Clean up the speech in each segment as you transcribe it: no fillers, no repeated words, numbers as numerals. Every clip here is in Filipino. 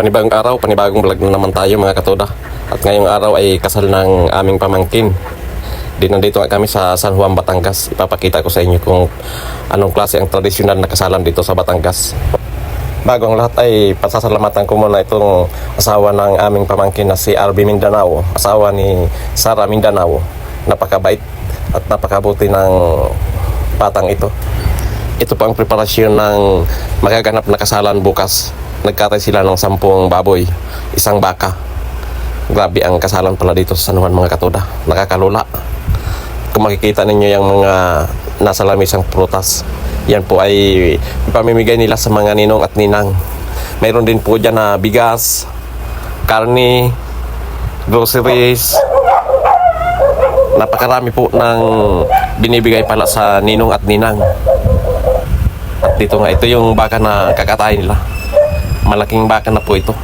Panibagong araw, panibagong vlog na naman tayo mga katoda. At ngayong araw ay kasal ng aming pamangkin. Nandito kami sa San Juan, Batangas. Ipapakita ko sa inyo kung anong klase ang tradisyonal na kasalan dito sa Batangas. Bago ang lahat ay pasasalamatan ko muna itong asawa ng aming pamangkin na si RB Mindanao, asawa ni Sara Mindanao. Napakabait at napakabuti ng batang ito. Ito po ang preparasyon ng magaganap na kasalan bukas. Nagkatay sila ng 10 baboy, 1 baka. Grabe ang kasalan pala dito sa San Juan mga katoda. Nakakalula. Kung makikita ninyo yung mga nasa lamisang prutas, yan po ay ipamimigay nila sa mga ninong at ninang. Mayroon din po dyan na bigas, karne, groceries. Napakarami po ng binibigay pala sa ninong at ninang. At dito nga, ito yung baka na kakatayin nila. Malaking baka na po ito.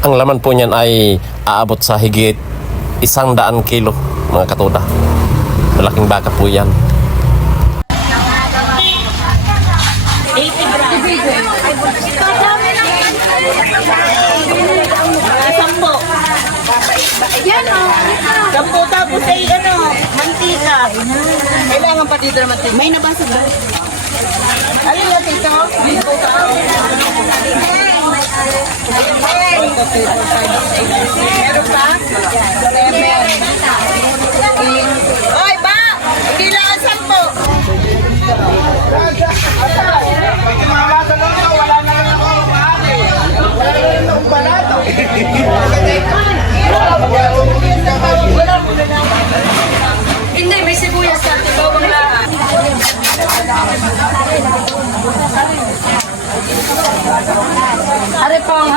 Ang laman po niyan ay aabot sa higit 100 kilo mga katoda. Malaking baka po yan. Sampo tapos ay mantika. Kailangan pa dito na mantika. May nabasa ba? Alin na dito? Dito ka. Meron pa? Oy, ba! Hindi lang ang 10. Hindi, may sibuyas sa bawang lahat. Are po ang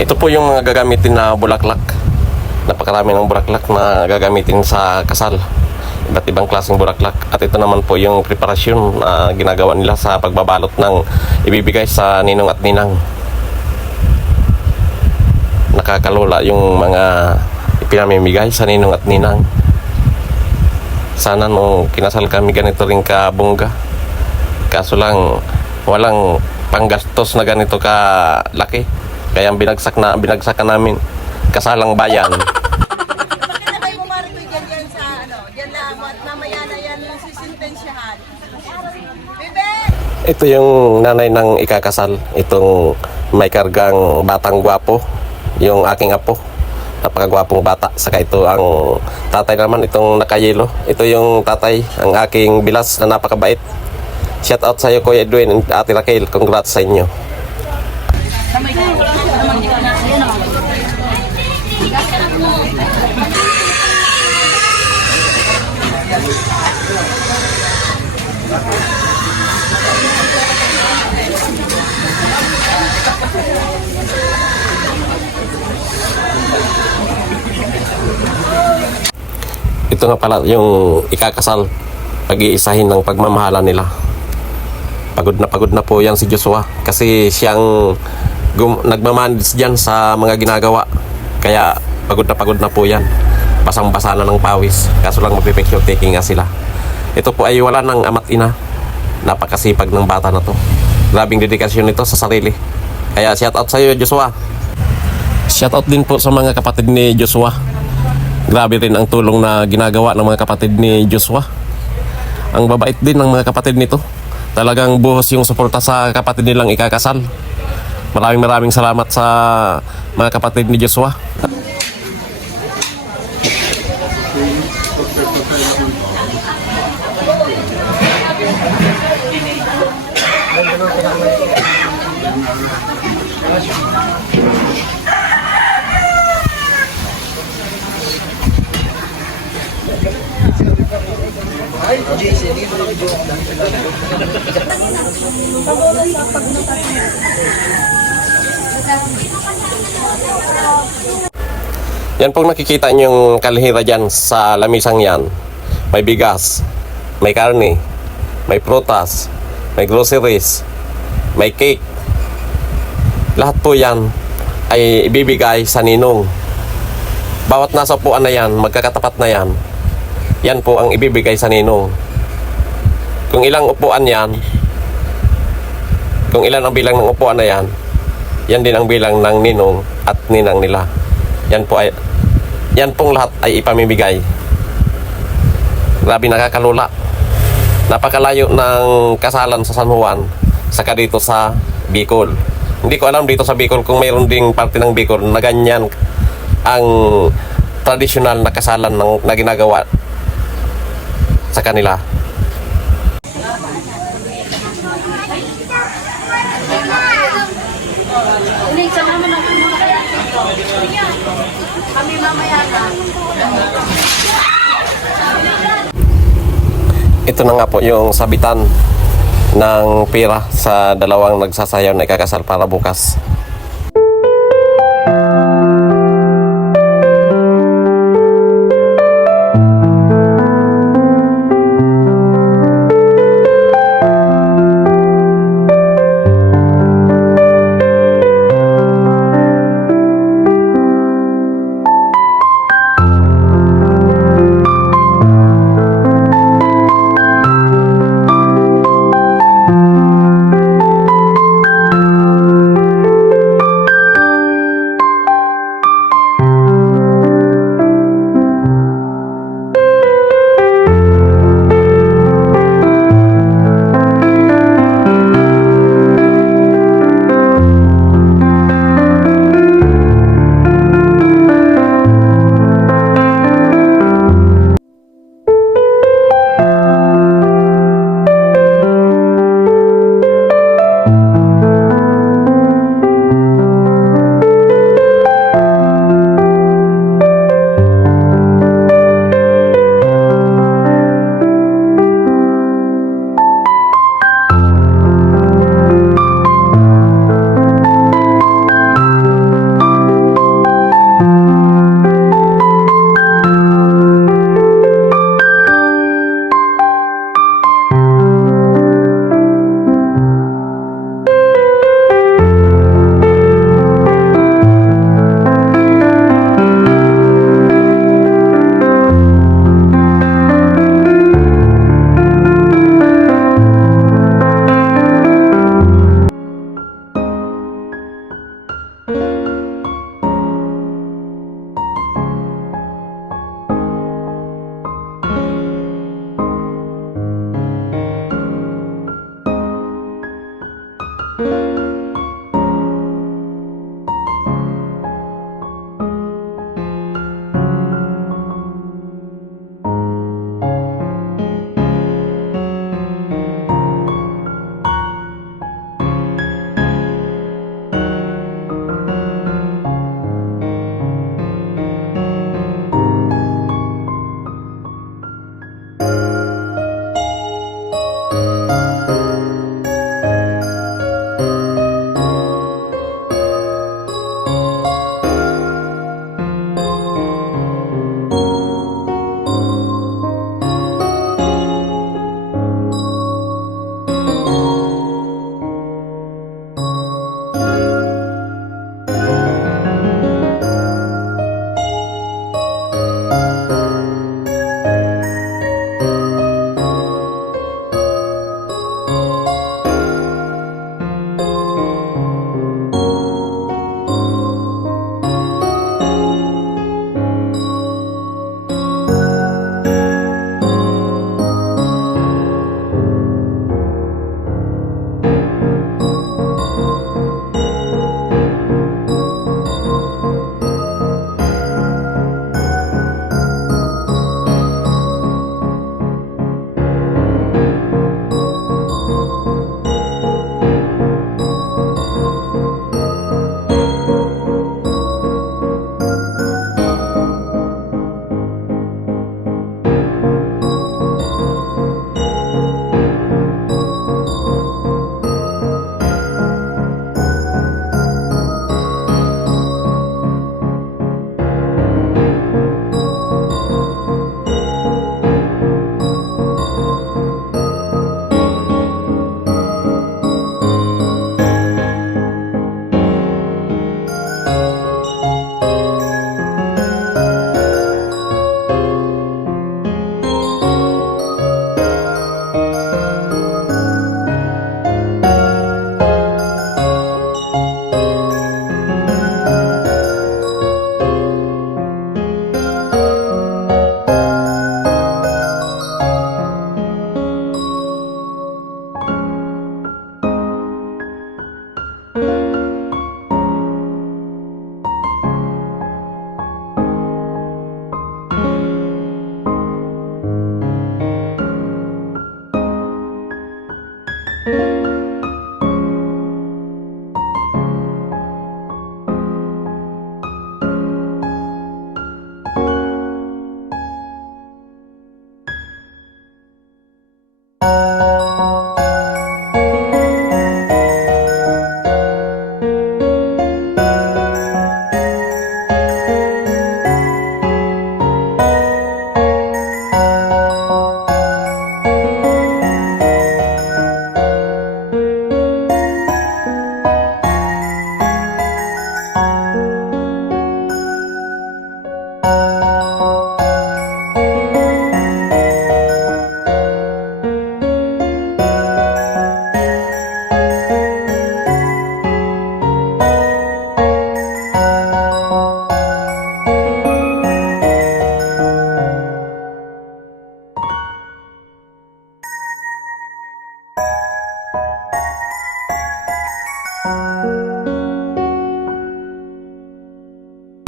Ito po yung mga gagamitin na bulaklak. Napakarami ng bulaklak na gagamitin sa kasal. Iba't ibang klaseng bulaklak. At ito naman po yung preparasyon na ginagawa nila sa pagbabalot ng ibibigay sa ninong at ninang. Nakakalula yung mga ipinamimigay sa ninong at ninang. Sana nung kinasal kami ganito rin kabongga. Kaso lang walang panggastos na ganito ka laki. Kaya binagsakan namin kasalang bayan. Bakit na kayo bumarito dyan sa dyan lang at mamaya na yan yung sisintensyahan? Bebe! Ito yung nanay ng ikakasal. Itong may kargang batang gwapo. Yung aking apo. Napakagwapong bata. Saka ito ang tatay naman, itong nakayelo. Ito yung tatay, ang aking bilas na napakabait. Shout out sa iyo Kuya Edwin at Ate Raquel. Congrats sa inyo. Ito nga pala yung ikakasal, pag-iisahin ng pagmamahala nila. Pagod na po yan si Joshua kasi siyang nagmamanage dyan sa mga ginagawa. Kaya pagod na po yan. Basang-basa na ng pawis. Kaso lang magpipicture taking nga sila. Ito po ay wala ng ama't ina. Napakasipag ng bata na to. Grabing dedikasyon nito sa sarili. Kaya shout out sa iyo Joshua. Shout out din po sa mga kapatid ni Joshua. Grabe rin ang tulong na ginagawa ng mga kapatid ni Joshua. Ang babait din ng mga kapatid nito. Talagang buhos yung suporta sa kapatid nilang ikakasal. Maraming salamat sa mga kapatid ni Joshua. Yan pong nakikita niyong kalihira dyan sa lamisang yan. May bigas, may karne, may prutas, may groceries, may cake. Lahat po yan ay ibibigay sa ninong. Bawat nasa upuan na yan, magkakatapat na yan, yan po ang ibibigay sa ninong. Kung ilang upuan yan, Kung ilan ang bilang ng upuan na yan, yan din ang bilang ng ninong at ninang nila. Yan pong lahat ay ipamimigay. Grabe, nakakalula. Napakalayo ng kasalan sa San Juan, saka dito sa Bicol. Hindi ko alam dito sa Bicol kung mayroon ding parte ng Bicol na ganyan ang tradisyonal na kasalan na ginagawa sa kanila. Kami mamaya na. Ito na nga po yung sabitan ng pira sa dalawang nagsasayaw na ikakasal para bukas.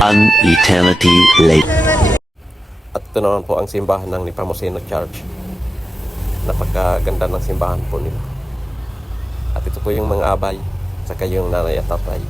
One eternity later. At ito naman po ang simbahan ng Nepomuceno Church. Napakaganda ng simbahan po nila. At ito po yung mga abay, saka yung nanay at tatay.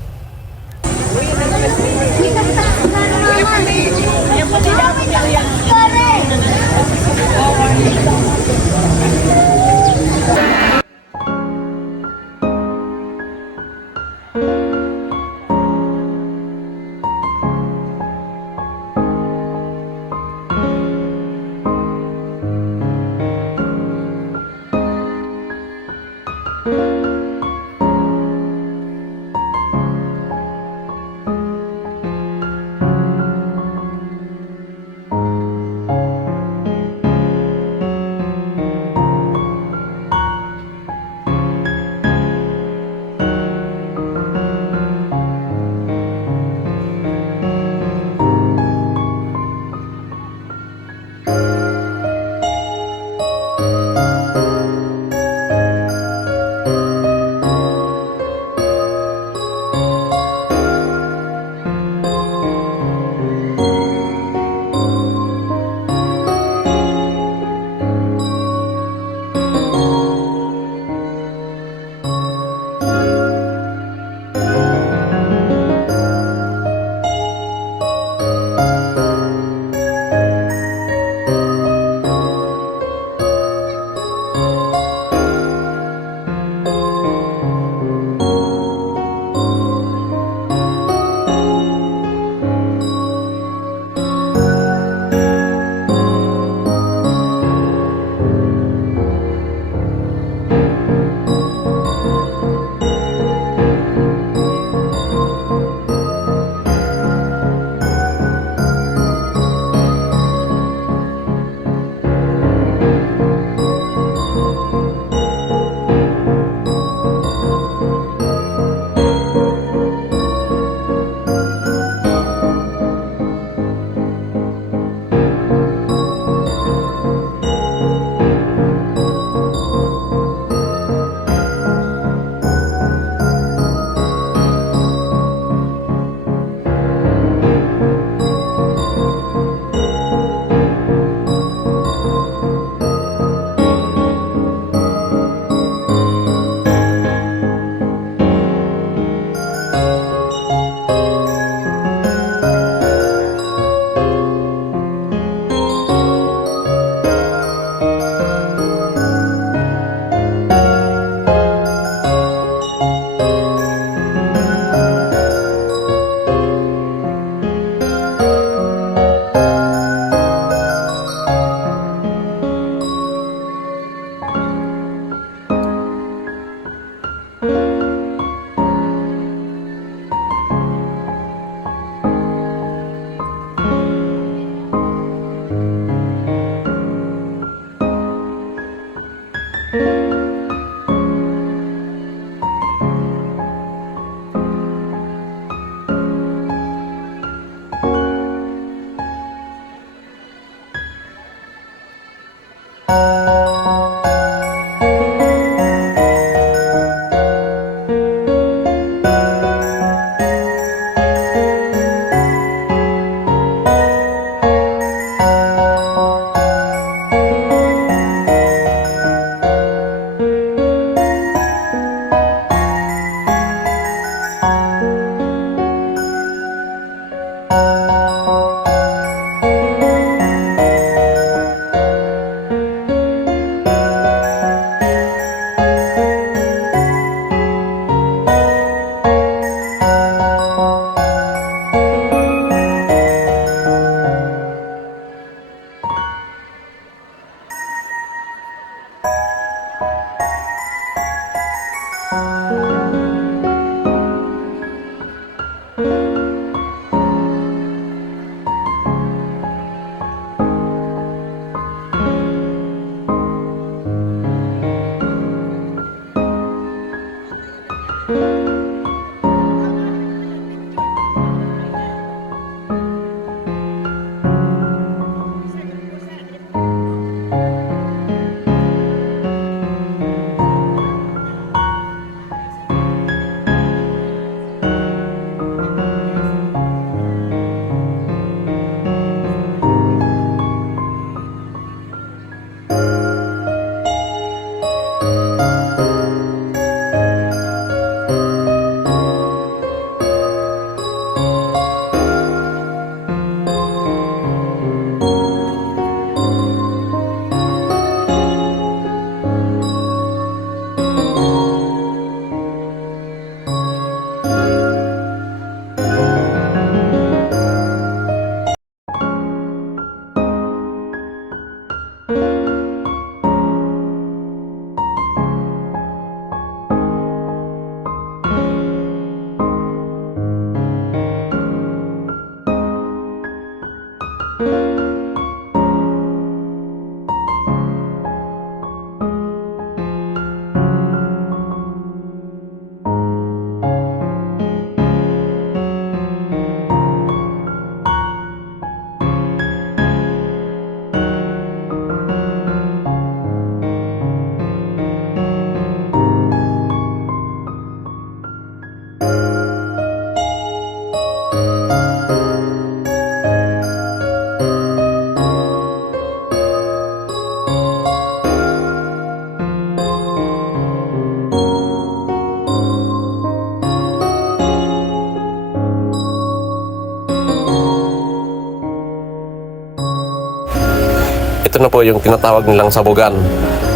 po yung tinatawag nilang sabugan.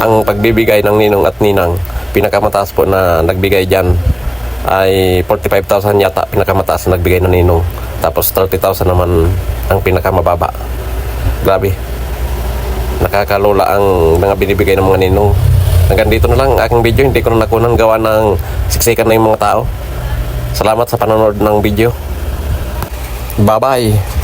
Ang pagbibigay ng ninong at ninang, pinakamataas po na nagbigay dyan ay 45,000 yata, pinakamataas na nagbigay ng ninong. Tapos 30,000 naman ang pinakamababa. Grabe. Nakakalola ang mga binibigay ng mga ninong. Hanggang dito na lang ang aking video. Hindi ko na nakunang gawa ng siksikan na yung mga tao. Salamat sa panonood ng video. Bye-bye.